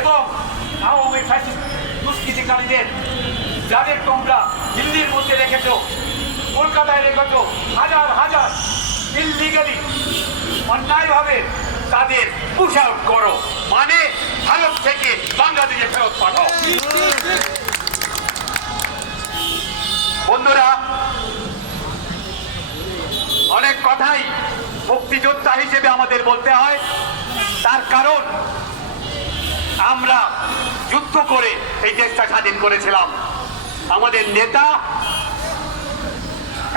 এবং আওয়ামী ফ্যাসিস্ট দুষ্কৃতিকারীদের যাদের তোমরা দিল্লির মধ্যে রেখেছ, কলকাতায় রেখেছ, হাজার হাজার ইললিগালি অন্যায়ভাবে তাদের পুশ আউট করো, মানে ভারত থেকে বাংলাদেশে ফেরত পাঠাও। বন্ধুরা, অনেক কথাই মুক্তিযোদ্ধা হিসেবে আমাদের বলতে হয়, তার কারণ আমরা যুদ্ধ করে এই দেশটা স্বাধীন করেছিলাম। আমাদের নেতা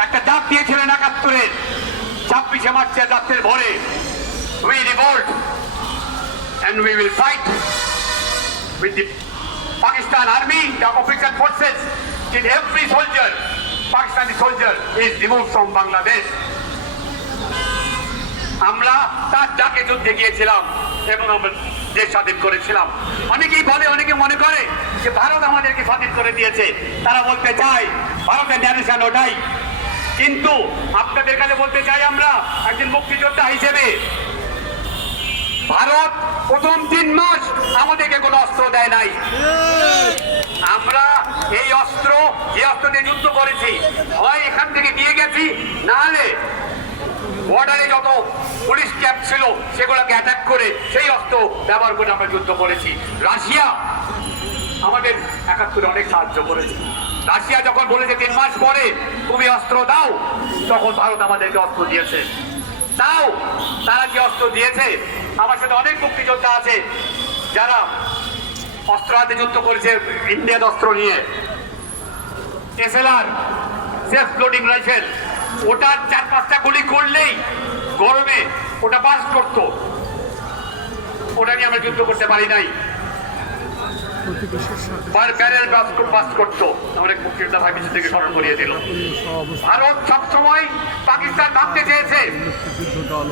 একটা ডাক দিয়েছিলেন ৭১-এর ২৬শে মার্চের রাত্রের ভোরে, we revolt and we will fight with the Pakistan army, the official forces, till every soldier, Pakistani soldier is removed from Bangladesh. আমরা তার ডাকে যুদ্ধে গিয়েছিলাম এবং আমরা দেশ স্বাধীন করেছিলাম। অনেকেই বলে, অনেকে মনে করে যে ভারত আমাদেরকে স্বাধীন করে দিয়েছে, তারা বলতে চায় ভারতের ন্যাশনাল ওটাই। কিন্তু আপনাদের কাছে বলতে চাই, আমরা একজন মুক্তিযোদ্ধা হিসেবে, ভারত প্রথম ৩ মাস আমাদেরকে কোনো অস্ত্র দেয় নাই। আমরা এই অস্ত্র, যে অস্ত্র দিয়ে যুদ্ধ করেছি, হয় এখান থেকে দিয়ে গেছি, না হলে বর্ডারে যত পুলিশ ক্যাম্প ছিল সেগুলোকে অ্যাটাক করে সেই অস্ত্র ব্যবহার করে আমরা যুদ্ধ করেছি। রাশিয়া আমাদের ৭১-এ অনেক সাহায্য করেছে। রাশিয়া যখন বলেছে ৩ মাস পরে তুমি অস্ত্র দাও, তখন ভারত আমাদেরকে অস্ত্র দিয়েছে। তাও তারা যে অস্ত্র দিয়েছে, আমার সাথে অনেক মুক্তিযোদ্ধা আছে যারা অস্ত্র হাতে যুদ্ধ করেছে ইন্ডিয়ান অস্ত্র নিয়ে। SLR, সেলফ লোডিং রাইফেল, ওটার ৪-৫টা গুলি করলেই গরমে ওটা বাস্ট করতো। ওটা নিয়ে আমরা যুদ্ধ করতে পারি নাই, ব্যারেল বাস্ট করতো। আমরা মুক্তিযোদ্ধা ভাই পিছন থেকে স্মরণ করিয়ে দিল। ভারত সবসময় পাকিস্তান ভাবতে চেয়েছে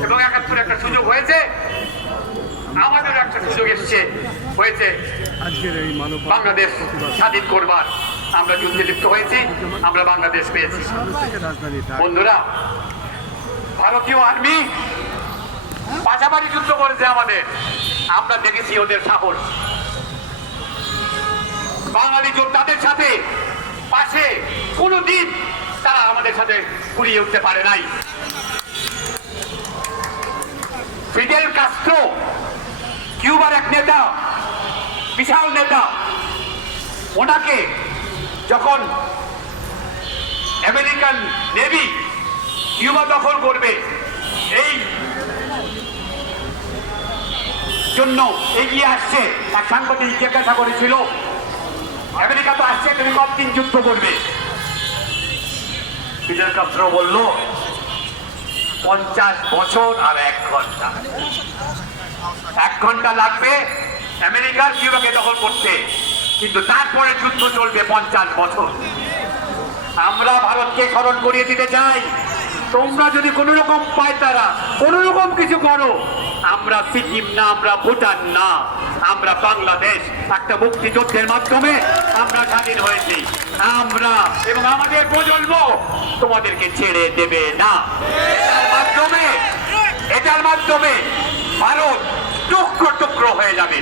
এবং ৭১-এ একটা সুযোগ হয়েছে, আমাদেরও একটা সুযোগ এসছে, হয়েছে বাংলাদেশ স্বাধীন করবার। আমরা যুদ্ধে লিপ্ত হয়েছি, আমরা বাংলাদেশ পেয়েছি। বন্ধুরা, ভারতীয় আর্মি পাশাপাশি যুদ্ধ করেছে আমাদের, আমরা দেখেছি ওদের সাহস। বাঙালি যোদ্ধাদের সাথে পাশে কোনোদিন তারা আমাদের সাথে কুড়িয়ে উঠতে পারে নাই। ফিদেল কাস্ট্রো, কিউবার এক নেতা, বিশাল নেতা, ওনাকে যখন আমেরিকান নেভি কিউবা দখল করবে, এই জন্য এগিয়ে আসছে, এক সাংবাদিক জিজ্ঞাসা করেছিল আমেরিকা তো আসছে, তুমি কতদিন যুদ্ধ করবে? ফিদেল কাস্ট্রো বলল ৫০ বছর আর ১ ঘন্টা। ১ ঘন্টা লাগবে আমেরিকার কিউবাকে দখল করতে, কিন্তু তারপরে যুদ্ধ চলবে ৫০ বছর। আমরা ভারতকে স্মরণ করিয়ে দিতে চাই, তোমরা যদি কোন রকম পায়তারা, কোন রকম কিছু করো, আমরা সিকিম না, আমরা ভুটান না, আমরা বাংলাদেশ। একটা মুক্তিযুদ্ধের মাধ্যমে আমরা স্বাধীন হয়েছি। আমরা এবং আমাদের প্রজন্ম তোমাদেরকে ছেড়ে দেবে না। এটার মাধ্যমে ভারত টুকরো টুকরো হয়ে যাবে।